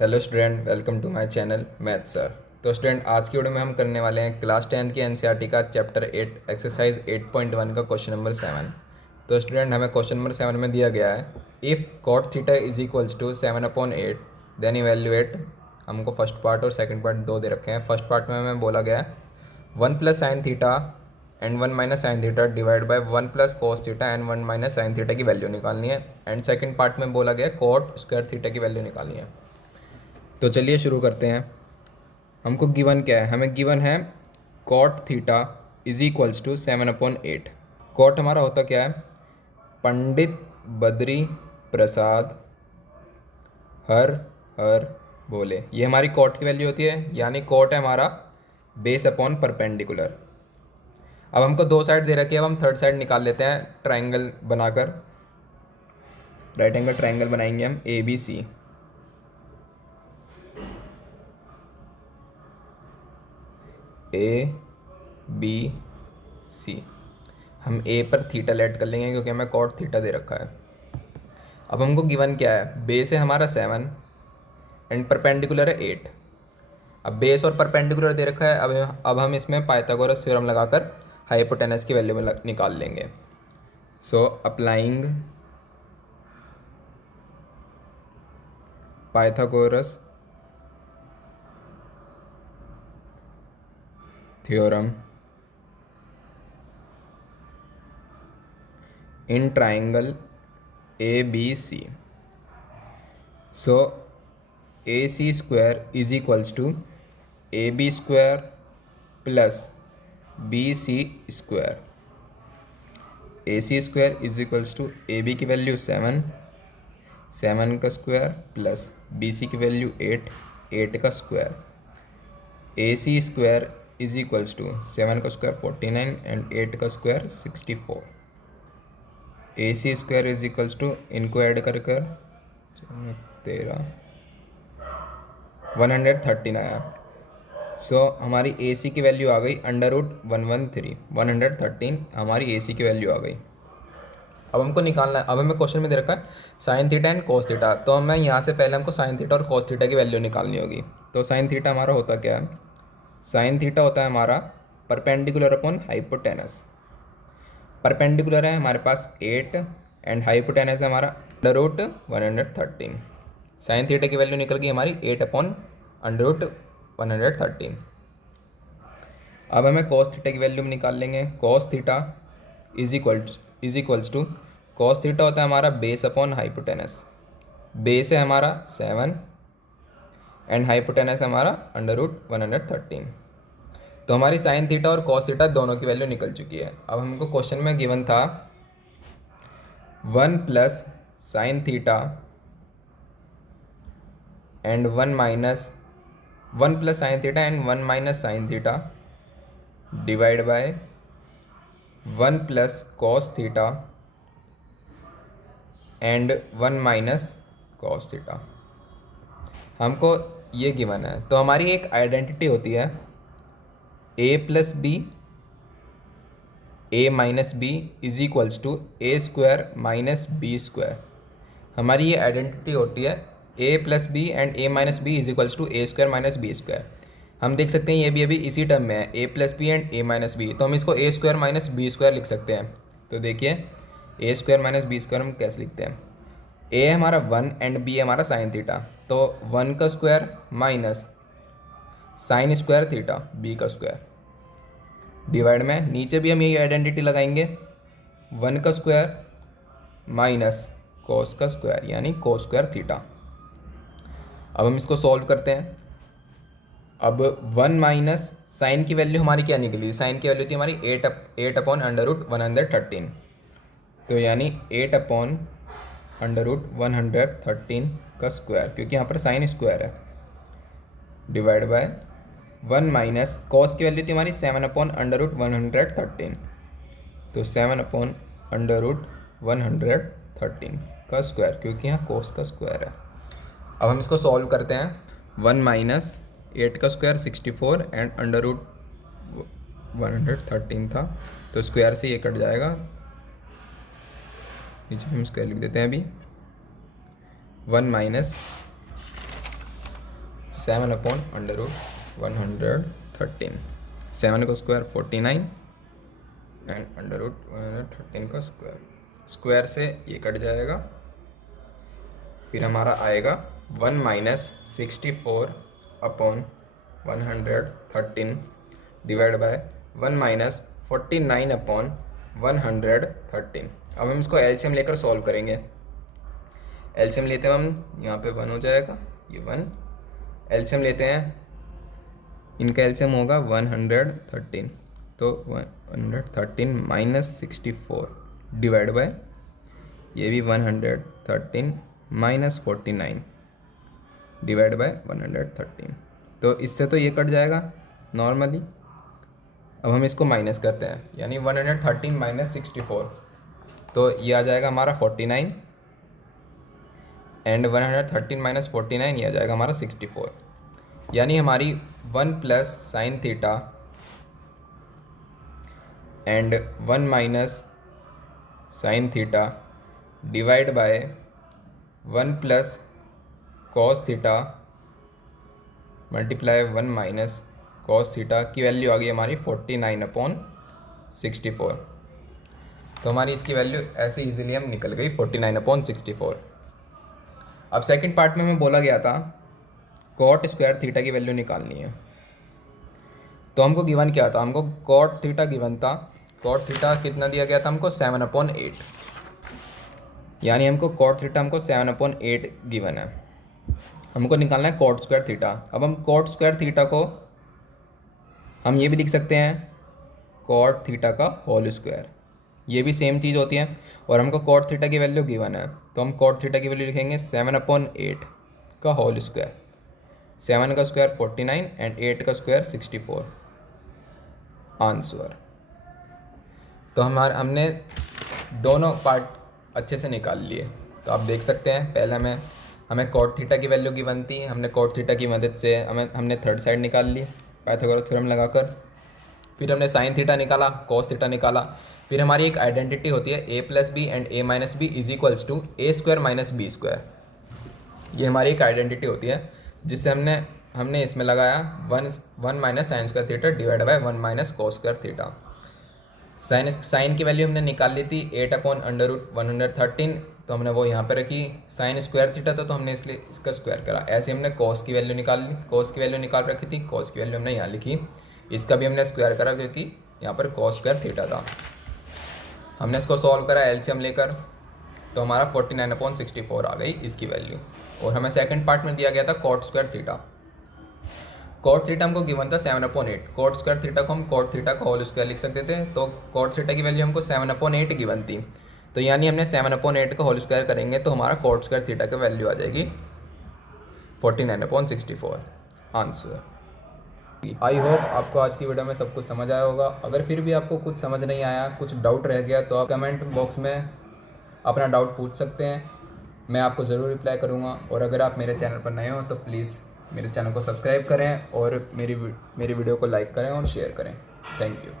Hello student, welcome to my channel math sir. तो student, आज की वीडियो में हम करने वाले हैं क्लास 10 की एनसीईआरटी का चैप्टर 8 एक्सरसाइज 8.1 का क्वेश्चन नंबर 7। तो स्टूडेंट, हमें क्वेश्चन नंबर 7 में दिया गया है if cot theta is equals to 7/8 then evaluate. हमको फर्स्ट पार्ट और सेकंड पार्ट दो दे रखे हैं। फर्स्ट पार्ट में हमें बोला गया है 1 plus sine theta and 1 minus sine theta divide by 1 plus cos theta and 1 minus sine theta की वैल्यू निकालनी है। एंड सेकंड पार्ट में बोला गया कॉट स्क्वायर थीटा की वैल्यू निकालनी है। तो चलिए शुरू करते हैं। हमको गिवन क्या है? हमें गिवन है cot theta is equals to 7/8। Cot हमारा होता क्या है? पंडित बद्री प्रसाद हर हर बोले, ये हमारी कॉट की वैल्यू होती है। यानी कॉट है हमारा बेस अपॉन परपेंडिकुलर। अब हमको दो साइड दे रखी है, अब हम थर्ड साइड निकाल लेते हैं ट्राइंगल बनाकर। राइट एंगल ट्राइंगल बनाएंगे हम ABC। ABC, हम ए पर थीटा लेट कर लेंगे क्योंकि हमें कॉट थीटा दे रखा है। अब हमको गिवन क्या है? बेस है हमारा 7 एंड परपेंडिकुलर है 8। अब बेस और परपेंडिकुलर दे रखा है। अब हम इसमें पाइथागोरस थ्योरम लगाकर हाइपोटेनस की वैल्यू निकाल लेंगे। So applying Pythagoras theorem in triangle ABC. So AC square is equals to AB square plus BC square. AC square is equals to AB की वैल्यू 7 का स्क्वायर प्लस BC की value 8 का square. AC square is equals to 7 का square 49 and 8 का square 64। AC square is equals to, इनको add कर 113 आया। सो हमारी AC की वैल्यू आ गई √113। 113 हमारी AC की वैल्यू आ गई। अब हमको निकालना है, अब हमें क्वेश्चन में दे रखा है sine theta and cos theta. तो हमें यहाँ से पहले हमको साइन थीटा और कोस थीटा की वैल्यू निकालनी होगी। तो साइन थीटा हमारा होता क्या है? साइन थीटा होता है हमारा परपेंडिकुलर अपॉन हाइपोटेनस। परपेंडिकुलर है हमारे पास 8 एंड हाइपोटेनस है हमारा √113। साइन थीटा की वैल्यू निकल गई हमारी 8/√113। अब हमें कॉस थीटा की वैल्यू में निकाल लेंगे। Cos theta is equals to, cos theta होता है हमारा बेस अपॉन हाइपोटेनस। बेस है हमारा 7 एंड हाइपोटेनस है हमारा √113। तो हमारी साइन थीटा और कॉस थीटा दोनों की वैल्यू निकल चुकी है। अब हमको क्वेश्चन में गिवन था 1 plus sine theta and 1 plus sine theta and 1 minus sine theta divide by 1 plus cos theta and 1 minus cos theta. हमको ये गिवन है। तो हमारी एक आइडेंटिटी होती है a plus B a minus B is equals to A square minus B square. हमारी ये आइडेंटिटी होती है a plus B and a minus B is equals to A square minus B square. हम देख सकते हैं ये भी अभी इसी टर्म में है, a plus B and a minus B. तो हम इसको a square minus B square लिख सकते हैं। तो देखिए a square minus B square हम कैसे लिखते हैं? a हमारा 1 एंड b हमारा साइन थीटा। तो 1 का square minus sine square theta b का स्क्वायर डिवाइड में, नीचे भी हम यही आइडेंटिटी लगाएंगे 1 का स्क्वायर माइनस कोस का स्क्वायर यानी कोस स्क्वायर थीटा। अब हम इसको सॉल्व करते हैं। अब 1 माइनस साइन की वैल्यू हमारी क्या निकली? साइन की वैल्यू थी हमारी 8/√113। तो यानी 8/√113 का स्क्वायर, क्योंकि यहाँ पर साइन स्क्वायर है, डिवाइड बाय 1 माइनस कॉस की वैल्यू थी हमारी 7/√113। तो 7/√113 का स्क्वायर, क्योंकि यहाँ कोस का स्क्वायर है। अब हम इसको सॉल्व करते हैं। 1 माइनस 8 का स्क्वायर 64 एंड √113 था, तो स्क्वायर से ये कट जाएगा। नीचे हम स्क्वायर लिख देते हैं अभी। 1 माइनस 7 अपॉन अंडर रूट 113। 7 का स्क्वायर 49 एंड अंडर रूट 113 का स्क्वायर से ये कट जाएगा। फिर हमारा आएगा 1 minus 64 upon 113 divide by 1 minus 49 upon 113। अब हम इसको एलसीएम लेकर सॉल्व करेंगे। एलसीएम लेते हैं हम, यहाँ पे 1 हो जाएगा, ये 1। एलसीएम लेते हैं, इनका एलसीएम होगा 113, तो 113 माइनस 64 डिवाइड बाय ये भी 113 माइनस 49 डिवाइड बाय 113। तो इससे तो ये कट जाएगा नॉर्मली। अब हम इसको माइनस करते हैं, यानी 113 माइनस 64, तो ये आ जाएगा हमारा 49 एंड 113 माइनस 49 ये आ जाएगा हमारा 64। यानी हमारी 1 plus sine theta and 1 minus sine theta divide by 1 plus cos theta multiply 1 minus cos theta की वैल्यू आ गई हमारी 49 अपॉन 64। तो हमारी इसकी वैल्यू ऐसे इजीली हम निकल गई 49 अपॉन 64। अब सेकंड पार्ट में हमें बोला गया था कॉट स्क्वायर थीटा की वैल्यू निकालनी है। तो हमको गिवन क्या था, हमको कॉट थीटा गिवन था। कॉट थीटा कितना दिया गया था हमको 7 अपॉन 8, यानी हमको कॉट थीटा हमको 7 अपॉन 8 गिवन है। हमको निकालना है कॉट स्क्वायर थीटा। अब हम कॉट स्क्वायर थीटा को हम ये भी लिख सकते हैं कॉट थीटा का होल स्क्वायर, ये भी सेम चीज़ होती है। और हमको कॉट थीटा की वैल्यू गिवन है, तो हम कॉट थीटा की वैल्यू लिखेंगे 7 अपॉन 8 का होल स्क्वायर। 7 का स्क्वायर 49 एंड 8 का स्क्वायर 64 आंसर। तो हमने दोनों पार्ट अच्छे से निकाल लिए। तो आप देख सकते हैं पहले हमें कॉट थीटा की वैल्यू गिवन थी, हमने कॉट थीटा की मदद से हमने थर्ड साइड निकाल ली पाइथागोरस थ्योरम लगाकर। फिर हमने साइन थीटा निकाला, कॉस थीटा निकाला। फिर हमारी एक आइडेंटिटी होती है A plus B and A minus B is equals to A square minus B square. ये हमारी एक आइडेंटिटी होती है जिससे हमने इसमें लगाया 1 minus sine square theta divide by 1 minus cos square theta. Sine की वैल्यू हमने निकाल ली थी 8 अपॉन अंडर रूट 113, तो हमने वो यहाँ पे रखी। साइन स्क्वायर थीटा तो हमने इसलिए इसका स्क्वायर करा। ऐसे हमने कॉस की वैल्यू निकाल ली, कॉस की वैल्यू निकाल रखी थी, कॉस की वैल्यू हमने यहाँ लिखी। इसका भी हमने स्क्वायर करा क्योंकि यहाँ पर कॉस स्क्वायर थीटा था। हमने इसको सॉल्व करा एलसीएम लेकर, तो हमारा 49 अपॉन 64 आ गई इसकी वैल्यू। और हमें सेकंड पार्ट में दिया गया था cot square theta. Cot theta हमको गिवन था 7 अपॉन 8। कॉट स्क्वायर थीटा को हम कॉट थीटा का होल स्क्वायर लिख सकते थे। तो कॉट थीटा की वैल्यू हमको 7 अपॉन 8 गिवन थी, तो यानी हमने 7 अपॉन 8 का होल स्क्वायर करेंगे तो हमारा कॉट स्क्वायर थीटा की वैल्यू आ जाएगी 49 अपॉन 64 आंसर। आई होप आपको आज की वीडियो में सब कुछ समझ आया होगा। अगर फिर भी आपको कुछ समझ नहीं आया, कुछ डाउट रह गया, तो आप कमेंट बॉक्स में अपना डाउट पूछ सकते हैं, मैं आपको ज़रूर रिप्लाई करूँगा। और अगर आप मेरे चैनल पर नए हो तो प्लीज़ मेरे चैनल को सब्सक्राइब करें और मेरी वीडियो को लाइक करें और शेयर करें। Thank you.